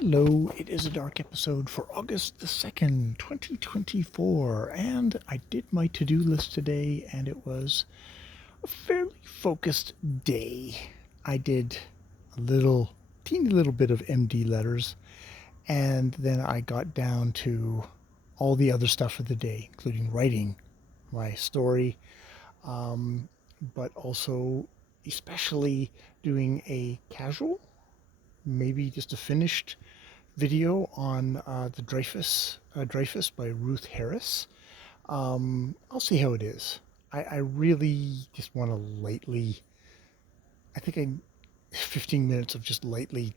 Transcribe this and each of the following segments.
Hello, it is a dark episode for August the 2nd, 2024, and I did my to-do list today, and it was a fairly focused day. I did a teeny little bit of MD letters, and then I got down to all the other stuff for the day, including writing my story, but also especially doing a casual, maybe just a finished video on the Dreyfus by Ruth Harris. I'll see how it is. I really just want to lightly, I think 15 minutes of just lightly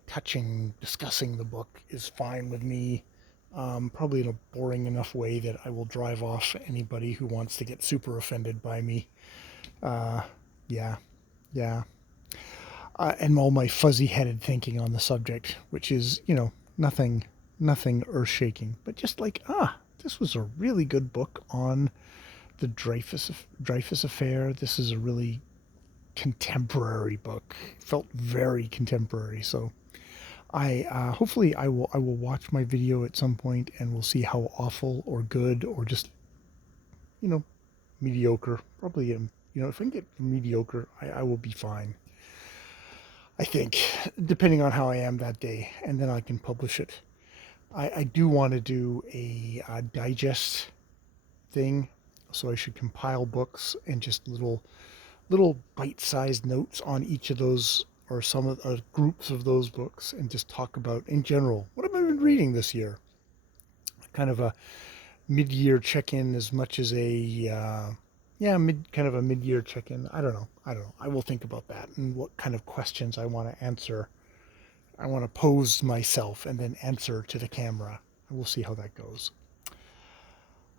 discussing the book is fine with me. Probably in a boring enough way that I will drive off anybody who wants to get super offended by me. Uh, yeah, yeah. And all my fuzzy-headed thinking on the subject, which is, nothing earth-shaking, but just like, this was a really good book on the Dreyfus affair. This is a really contemporary book. Felt very contemporary. So hopefully I will watch my video at some point, and we'll see how awful or good or just you know mediocre. Probably if I can get mediocre, I will be fine. I think, depending on how I am that day, and then I can publish it. I do want to do a digest thing, so I should compile books and just little bite-sized notes on each of those or some of groups of those books, and just talk about in general what have I been reading this year. Kind of a mid-year check-in, as much as a kind of a mid-year check-in. I don't know. I will think about that and what kind of questions I want to answer. I want to pose myself and then answer to the camera. We'll see how that goes.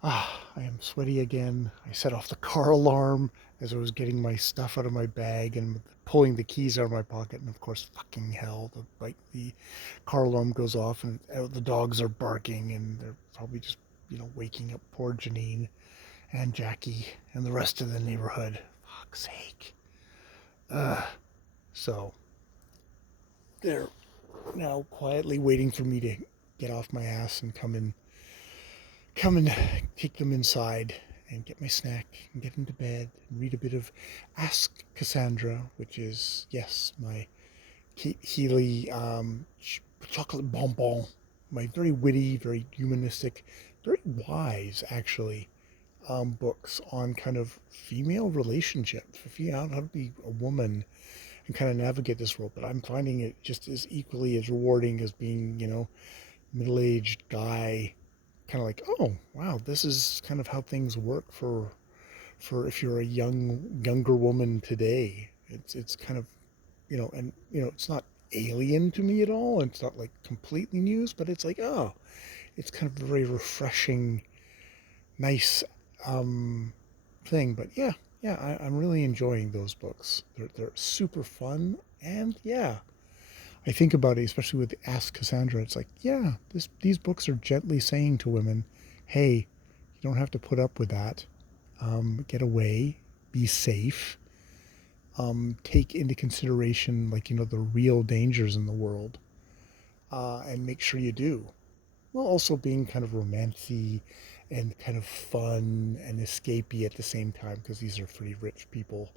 I am sweaty again. I set off the car alarm as I was getting my stuff out of my bag and pulling the keys out of my pocket. And of course, fucking hell, the car alarm goes off, and the dogs are barking, and they're probably just, waking up poor Janine and Jackie and the rest of the neighborhood. Fuck's sake. So they're now quietly waiting for me to get off my ass and come and take them inside and get my snack and get into bed and read a bit of Ask Cassandra, which is, yes, my Kate Healy chocolate bonbon, my very witty, very humanistic, very wise, actually, books on kind of female relationships, how to be a woman and kind of navigate this world. But I'm finding it just as equally as rewarding as being, middle-aged guy, kind of like, oh wow, this is kind of how things work for if you're a younger woman today. It's kind of, and it's not alien to me at all. It's not like completely news, but it's like, oh, it's kind of a very refreshing, nice thing. But I'm really enjoying those books. They're super fun, and I think about it, especially with Ask Cassandra. It's like, these books are gently saying to women, hey, you don't have to put up with that. Get away, be safe, take into consideration, the real dangers in the world, and make sure you do. While also being kind of romancy and kind of fun and escapey at the same time, because these are three rich people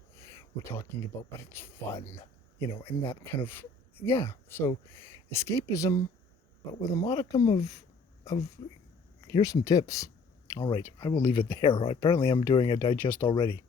we're talking about, but it's fun, and that kind of, so escapism, but with a modicum of here's some tips. All right, I will leave it there. Apparently I'm doing a digest already.